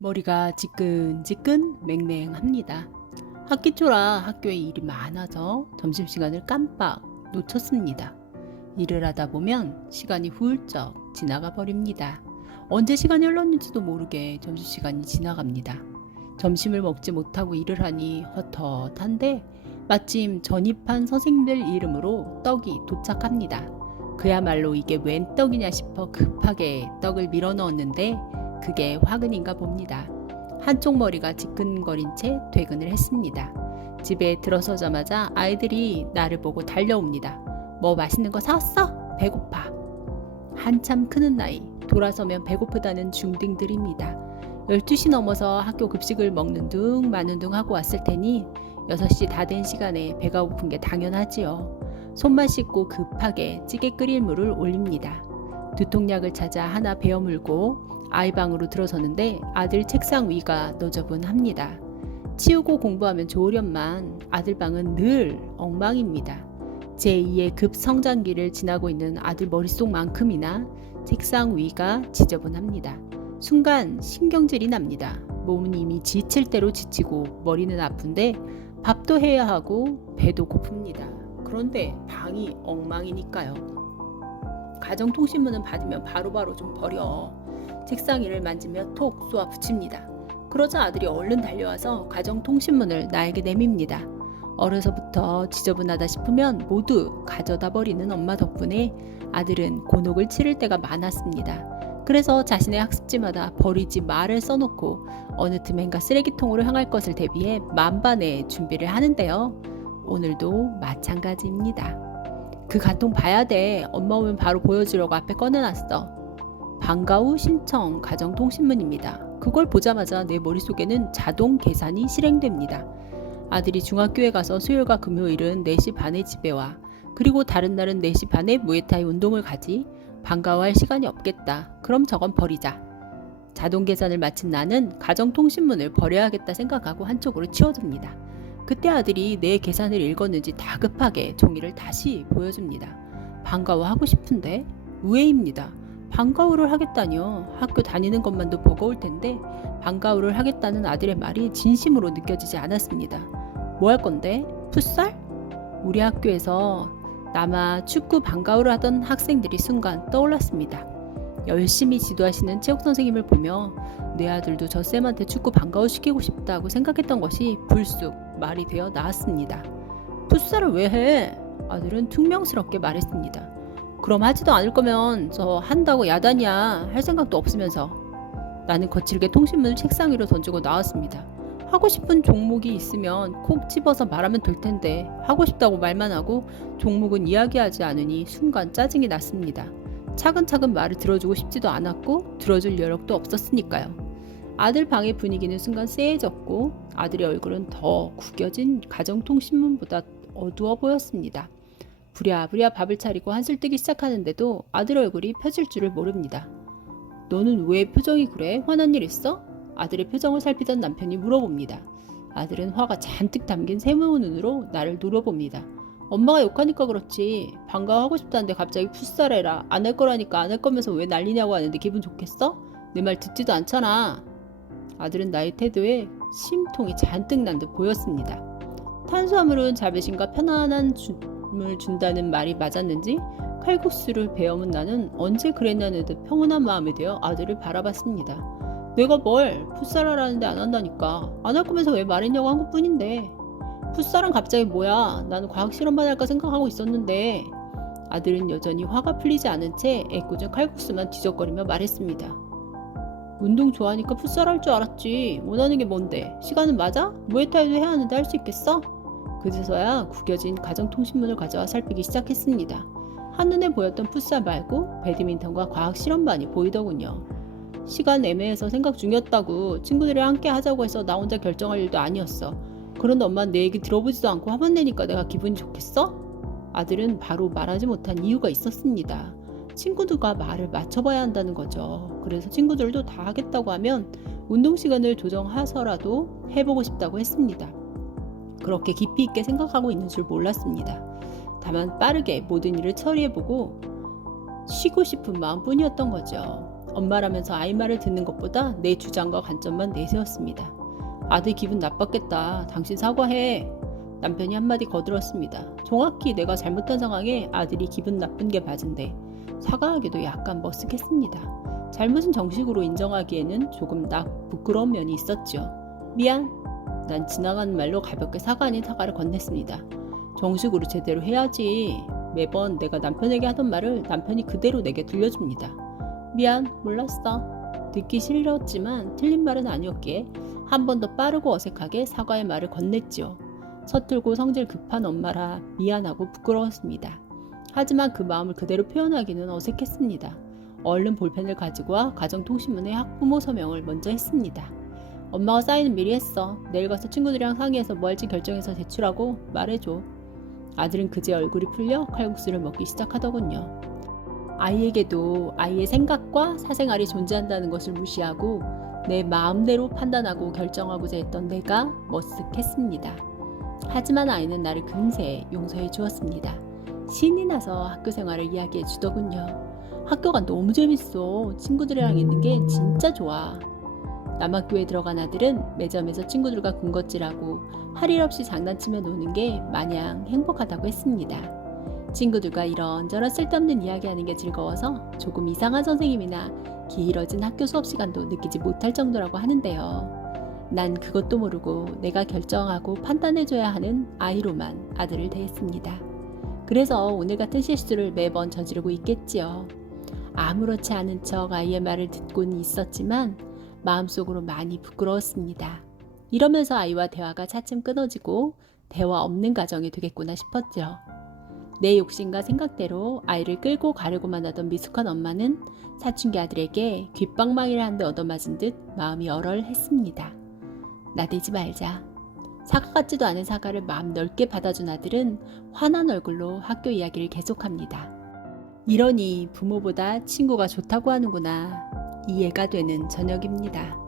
머리가 지끈지끈 맹맹합니다. 학기 초라 학교에 일이 많아서 점심시간을 깜빡 놓쳤습니다. 일을 하다 보면 시간이 훌쩍 지나가 버립니다. 언제 시간이 흘렀는지도 모르게 점심시간이 지나갑니다. 점심을 먹지 못하고 일을 하니 헛헛한데 마침 전입한 선생님들 이름으로 떡이 도착합니다. 그야말로 이게 웬 떡이냐 싶어 급하게 떡을 밀어 넣었는데 그게 화근인가 봅니다. 한쪽 머리가 지끈거린 채 퇴근을 했습니다. 집에 들어서자마자 아이들이 나를 보고 달려옵니다. 뭐 맛있는 거 사왔어? 배고파. 한참 크는 나이, 돌아서면 배고프다는 중딩들입니다. 12시 넘어서 학교 급식을 먹는 둥 마는 둥 하고 왔을 테니 6시 다 된 시간에 배가 고픈 게 당연하지요. 손만 씻고 급하게 찌개 끓일 물을 올립니다. 두통약을 찾아 하나 베어 물고 아이 방으로 들어서는데 아들 책상 위가 너저분합니다. 치우고 공부하면 좋으련만 아들 방은 늘 엉망입니다. 제2의 급성장기를 지나고 있는 아들 머릿속만큼이나 책상 위가 지저분합니다. 순간 신경질이 납니다. 몸은 이미 지칠 대로 지치고 머리는 아픈데 밥도 해야 하고 배도 고픕니다. 그런데 방이 엉망이니까요. 가정통신문은 받으면 바로 바로 좀 버려. 책상 위를 만지며 톡 쏘아 붙입니다. 그러자 아들이 얼른 달려와서 가정통신문을 나에게 내밉니다. 어려서부터 지저분하다 싶으면 모두 가져다 버리는 엄마 덕분에 아들은 곤혹을 치를 때가 많았습니다. 그래서 자신의 학습지마다 버리지 말을 써놓고 어느 틈엔가 쓰레기통으로 향할 것을 대비해 만반의 준비를 하는데요. 오늘도 마찬가지입니다. 그 간통 봐야 돼. 엄마 오면 바로 보여주려고 앞에 꺼내놨어. 방과후 신청 가정통신문입니다. 그걸 보자마자 내 머릿속에는 자동 계산이 실행됩니다. 아들이 중학교에 가서 수요일과 금요일은 4시 반에 집에 와. 그리고 다른 날은 4시 반에 무에타이 운동을 가지. 방과후할 시간이 없겠다. 그럼 저건 버리자. 자동 계산을 마친 나는 가정통신문을 버려야겠다 생각하고 한쪽으로 치워둡니다. 그때 아들이 내 계산을 읽었는지 다급하게 종이를 다시 보여줍니다. 방과후 하고 싶은데 우회입니다. 방과후를 하겠다니요. 학교 다니는 것만도 버거울 텐데 방과후를 하겠다는 아들의 말이 진심으로 느껴지지 않았습니다. 뭐 할 건데? 풋살? 우리 학교에서 남아 축구 방과후를 하던 학생들이 순간 떠올랐습니다. 열심히 지도하시는 체육 선생님을 보며 내 아들도 저 쌤한테 축구 방과후 시키고 싶다고 생각했던 것이 불쑥 말이 되어 나왔습니다. 풋살을 왜 해? 아들은 퉁명스럽게 말했습니다. 그럼 하지도 않을 거면 저 한다고 야단이야 할 생각도 없으면서 나는 거칠게 통신문을 책상 위로 던지고 나왔습니다. 하고 싶은 종목이 있으면 콕 집어서 말하면 될 텐데 하고 싶다고 말만 하고 종목은 이야기하지 않으니 순간 짜증이 났습니다. 차근차근 말을 들어주고 싶지도 않았고 들어줄 여력도 없었으니까요. 아들 방의 분위기는 순간 쎄해졌고 아들의 얼굴은 더 구겨진 가정통신문보다 어두워 보였습니다. 부랴부랴 밥을 차리고 한술 뜨기 시작하는데도 아들 얼굴이 펴질 줄을 모릅니다. 너는 왜 표정이 그래? 화난 일 있어? 아들의 표정을 살피던 남편이 물어봅니다. 아들은 화가 잔뜩 담긴 세무 눈으로 나를 노려봅니다. 엄마가 욕하니까 그렇지. 방과하고 싶다는데 갑자기 풋살해라. 안 할 거라니까 안 할 거면서 왜 난리냐고 하는데 기분 좋겠어? 내 말 듣지도 않잖아. 아들은 나의 태도에 심통이 잔뜩 난 듯 보였습니다. 탄수화물은 자배심과 편안한 줌을 준다는 말이 맞았는지 칼국수를 베어문 나는 언제 그랬냐는 듯 평온한 마음이 되어 아들을 바라봤습니다. 내가 뭘 풋살하라는데 안 한다니까 안 할 거면서 왜 말했냐고 한 것뿐인데 풋살은 갑자기 뭐야 나는 과학 실험만 할까 생각하고 있었는데 아들은 여전히 화가 풀리지 않은 채 애꿎은 칼국수만 뒤적거리며 말했습니다. 운동 좋아하니까 풋살 할 줄 알았지 원하는 게 뭔데 시간은 맞아? 무에타이도 해야 하는데 할 수 있겠어? 그제서야 구겨진 가정통신문을 가져와 살피기 시작했습니다. 한눈에 보였던 풋살 말고 배드민턴과 과학 실험반이 보이더군요. 시간 애매해서 생각 중이었다고 친구들이랑 함께 하자고 해서 나 혼자 결정할 일도 아니었어. 그런데 엄마는 내 얘기 들어보지도 않고 화만 내니까 내가 기분이 좋겠어? 아들은 바로 말하지 못한 이유가 있었습니다. 친구들과 말을 맞춰봐야 한다는 거죠. 그래서 친구들도 다 하겠다고 하면 운동 시간을 조정해서라도 해보고 싶다고 했습니다. 그렇게 깊이 있게 생각하고 있는 줄 몰랐습니다. 다만 빠르게 모든 일을 처리해보고 쉬고 싶은 마음뿐이었던 거죠. 엄마라면서 아이 말을 듣는 것보다 내 주장과 관점만 내세웠습니다. 아들 기분 나빴겠다. 당신 사과해. 남편이 한마디 거들었습니다. 정확히 내가 잘못한 상황에 아들이 기분 나쁜 게 맞은데 사과하기도 약간 머쓱했습니다. 잘못은 정식으로 인정하기에는 조금 나 부끄러운 면이 있었죠. 미안. 난 지나가는 말로 가볍게 사과 아닌 사과를 건넸습니다. 정식으로 제대로 해야지. 매번 내가 남편에게 하던 말을 남편이 그대로 내게 들려줍니다. 미안, 몰랐어. 듣기 싫었지만 틀린 말은 아니었기에 한 번 더 빠르고 어색하게 사과의 말을 건넸지요. 서툴고 성질 급한 엄마라 미안하고 부끄러웠습니다. 하지만 그 마음을 그대로 표현하기는 어색했습니다. 얼른 볼펜을 가지고 와 가정통신문에 학부모 서명을 먼저 했습니다. 엄마가 사인은 미리 했어. 내일 가서 친구들이랑 상의해서 뭐 할지 결정해서 제출하고 말해줘. 아들은 그제 얼굴이 풀려 칼국수를 먹기 시작하더군요. 아이에게도 아이의 생각과 사생활이 존재한다는 것을 무시하고 내 마음대로 판단하고 결정하고자 했던 내가 머쓱했습니다. 하지만 아이는 나를 금세 용서해 주었습니다. 신이 나서 학교 생활을 이야기해 주더군요. 학교가 너무 재밌어. 친구들이랑 있는 게 진짜 좋아. 남학교에 들어간 아들은 매점에서 친구들과 군것질하고 할 일 없이 장난치며 노는 게 마냥 행복하다고 했습니다. 친구들과 이런저런 쓸데없는 이야기하는 게 즐거워서 조금 이상한 선생님이나 길어진 학교 수업 시간도 느끼지 못할 정도라고 하는데요. 난 그것도 모르고 내가 결정하고 판단해줘야 하는 아이로만 아들을 대했습니다. 그래서 오늘 같은 실수를 매번 저지르고 있겠지요. 아무렇지 않은 척 아이의 말을 듣고는 있었지만 마음속으로 많이 부끄러웠습니다. 이러면서 아이와 대화가 차츰 끊어지고 대화 없는 가정이 되겠구나 싶었죠. 내 욕심과 생각대로 아이를 끌고 가려고만 하던 미숙한 엄마는 사춘기 아들에게 귓방망이를 한 대 얻어맞은 듯 마음이 얼얼했습니다. 나대지 말자. 사과 같지도 않은 사과를 마음 넓게 받아준 아들은 환한 얼굴로 학교 이야기를 계속합니다. 이러니 부모보다 친구가 좋다고 하는구나. 이해가 되는 저녁입니다.